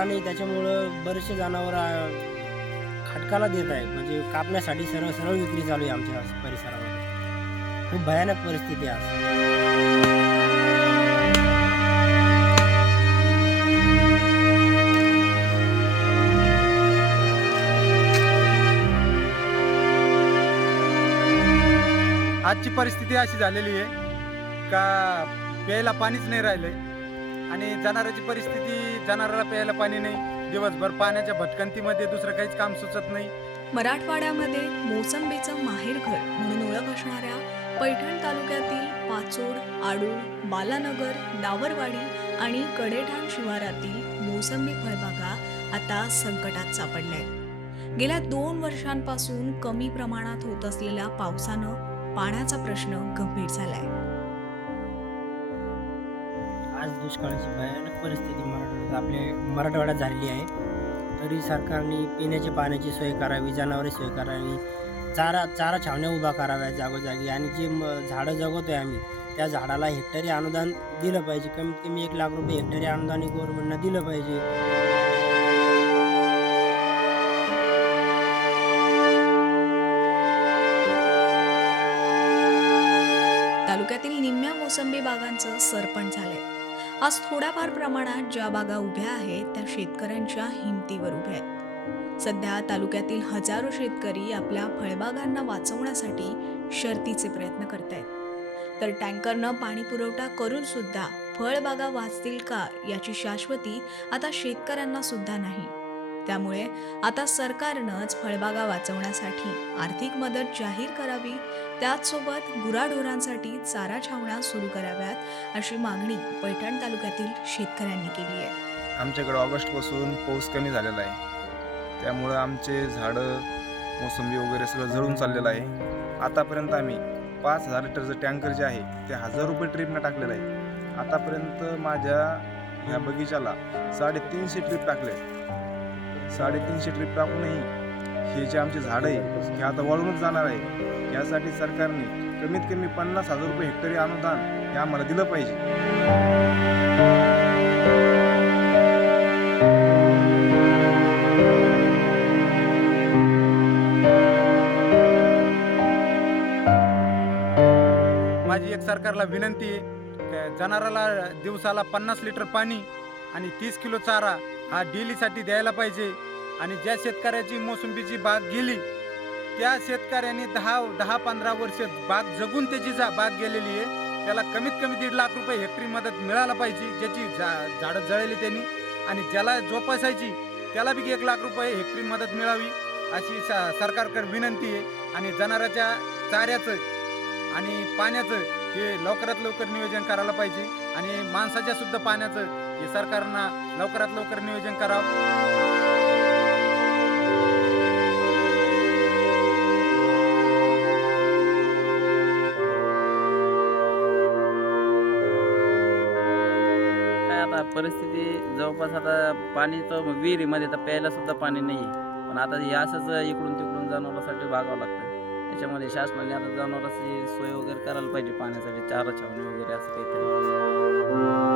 चारा नाही त्याच्यामुळं बरेचसे जनावर खटकाला देत आहे म्हणजे कापण्यासाठी सरळ सरळ विक्री चालू आहे आमच्या परिसरामध्ये. खूप भयानक परिस्थिती आहे आजची परिस्थिती अशी झालेली आहे का प्यायला पाणीच नाही राहिलंय. आणि जनावरांची परिस्थिती जनावराला प्यायला पाणी नाही दिवसभर पाण्याच्या भटकंतीमध्ये दुसरं काहीच काम सुचत नाही. मराठवाड्यामध्ये मोसंबीचं माहेरघर म्हणून ओळख असणाऱ्या पैठण तालुक्यातील पाचोड आडूळ बालानगर नावरवाडी आणि कडेठाण शिवारातील मोसंबी फळबागा आता संकटात सापडल्या गेल्या दोन वर्षांपासून कमी प्रमाणात होत असलेल्या पावसानं पाण्याचा प्रश्न गंभीर झालाय. आज दुष्काळाची भयानक परिस्थिती मराठवाड्यात आपल्या मराठवाड्यात झालेली आहे. तरी सरकारने पिण्याच्या पाण्याची सोय करावी जनावरे सोय करावी चारा चारा छावण्या उभा कराव्या जागोजागी आणि जे म- झाडं आहे आम्ही त्या झाडाला हेक्टरी अनुदान दिलं पाहिजे. कमीत कमी एक लाख रुपये हेक्टरी अनुदान गव्हर्नमेंटनं दिलं पाहिजे. तालुक्यातील निम्म्या मोसंबी बागांचं सरपण झालंय. आज थोड्याफार प्रमाणात ज्या बागा उभ्या आहेत त्या शेतकऱ्यांच्या हिमतीवर उभ्या आहेत. सध्या तालुक्यातील हजारो शेतकरी आपल्या फळबागांना वाचवण्यासाठी शर्तीचे प्रयत्न करत आहेत तर टँकरनं पाणी पुरवठा करून सुद्धा फळबागा वाचतील का याची शाश्वती आता शेतकऱ्यांना सुद्धा नाही. त्यामुळे आता सरकारनंच फळबागा वाचवण्यासाठी आर्थिक मदत जाहीर करावी त्याचसोबत गुराढोरांसाठी चारा छावण्या सुरू कराव्यात अशी मागणी पैठण तालुक्यातील शेतकऱ्यांनी केली आहे. आमच्याकडे ऑगस्टपासून पाऊस कमी झालेला आहे. त्यामुळं आमचे झाडं मोसंबी वगैरे सगळं जळून चाललेलं आहे. आतापर्यंत आम्ही पाच हजार लिटरचं टँकर जे आहे ते हजार रुपये ट्रिपनं टाकलेलं आहे. आतापर्यंत माझ्या ह्या बगीचाला साडेतीनशे ट्रिप टाकले साडेतीनशे ट्रिप टाकूनही हे जे आमचे झाडं आहे हे आता वळूनच जाणार आहे. यासाठी सरकारने कमीत कमी पन्नास हजार रुपये हेक्टरी अनुदान हे आम्हाला दिलं पाहिजे. माझी एक सरकारला विनंती आहे का जनावराला दिवसाला पन्नास लिटर पाणी आणि तीस किलो चारा हा डेलीसाठी द्यायला पाहिजे. आणि ज्या शेतकऱ्याची मोसंबीची बाग गेली त्या शेतकऱ्याने दहा दहा पंधरा वर्ष बाग जगून त्याची जा बाग गेलेली आहे. त्याला कमीत कमी दीड लाख रुपये हेक्टरी मदत मिळायला पाहिजे ज्याची जा झाडं जळली त्यांनी. आणि ज्याला जोपासायची त्याला बी एक लाख रुपये हेक्टरी मदत मिळावी अशी स सरकारकडे विनंती आहे. आणि जनावराच्या चाऱ्याचं आणि पाण्याचं हे लवकरात लवकर नियोजन करायला पाहिजे. आणि माणसाच्या सुद्धा पाण्याचं हे सरकारनं लवकरात लवकर नियोजन करावं. परिस्थिती जवळपास आता पाणी तर विहिरीमध्ये तर प्यायला सुद्धा पाणी नाही आहे. पण आता हे असंच इकडून तिकडून जनावरांसाठी भागावं लागतं. त्याच्यामध्ये शासनाने आता जनावरांची सोय वगैरे करायला पाहिजे पाण्यासाठी चारा छावणी वगैरे असं काहीतरी.